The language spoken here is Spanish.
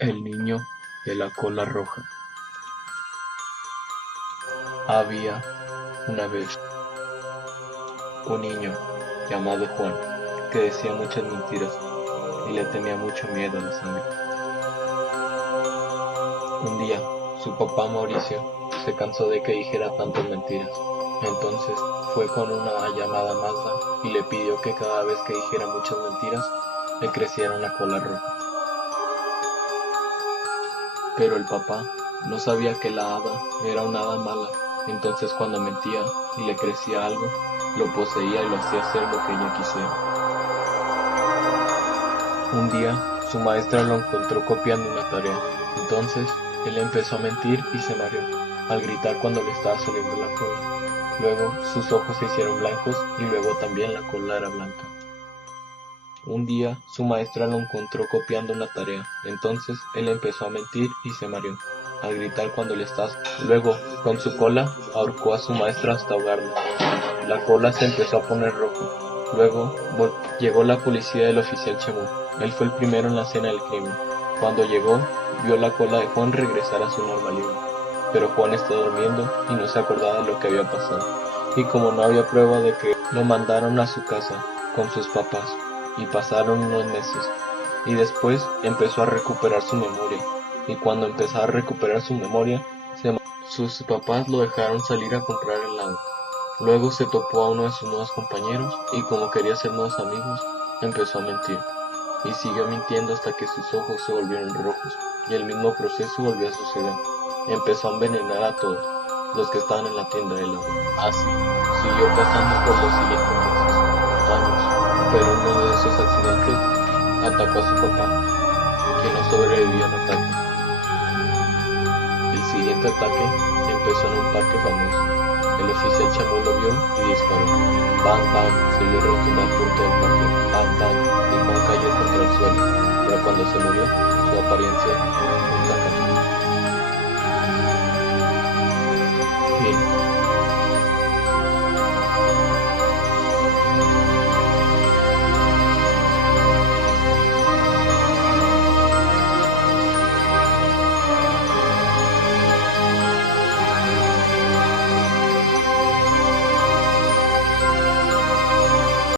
El niño de la cola roja. Había una vez un niño llamado Juan que decía muchas mentiras y le tenía mucho miedo a la sangre. Un día, su papá Mauricio se cansó de que dijera tantas mentiras. Entonces fue con una llamada Mazda y le pidió que cada vez que dijera muchas mentiras le creciera una cola roja. Pero el papá no sabía que la hada era una hada mala, entonces cuando mentía y le crecía algo, lo poseía y lo hacía hacer lo que ella quisiera. Un día, su maestra lo encontró copiando una tarea, entonces él empezó a mentir y se mareó, al gritar cuando le estaba saliendo la cola. Luego sus ojos se hicieron blancos y luego también la cola era blanca. Un día, su maestra lo encontró copiando una tarea, entonces él empezó a mentir y se mareó, al gritar cuando le estaba... Luego, con su cola, ahorcó a su maestra hasta ahogarla. La cola se empezó a poner roja. Luego, llegó la policía del oficial Chemú. Él fue el primero en la escena del crimen. Cuando llegó, vio la cola de Juan regresar a su normalidad. Pero Juan estaba durmiendo y no se acordaba de lo que había pasado. Y como no había prueba de que lo mandaron a su casa con sus papás, y pasaron unos meses, y después empezó a recuperar su memoria, y cuando empezó a recuperar su memoria, sus papás lo dejaron salir a comprar helado. Luego se topó a uno de sus nuevos compañeros, y como quería ser nuevos amigos, empezó a mentir, y siguió mintiendo hasta que sus ojos se volvieron rojos, y el mismo proceso volvió a suceder. Empezó a envenenar a todos los que estaban en la tienda de helado. Así, siguió pasando por los siguientes meses, años, pero uno de esos accidentes atacó a su papá, que no sobrevivió al ataque. El siguiente ataque empezó en un parque famoso. El oficial Chemú lo vio y disparó. ¡Bam, bam! Se oyó retumbar por todo el parque. ¡Bam, bam! Y Juan cayó contra el suelo, pero cuando se murió, su apariencia nunca cambió.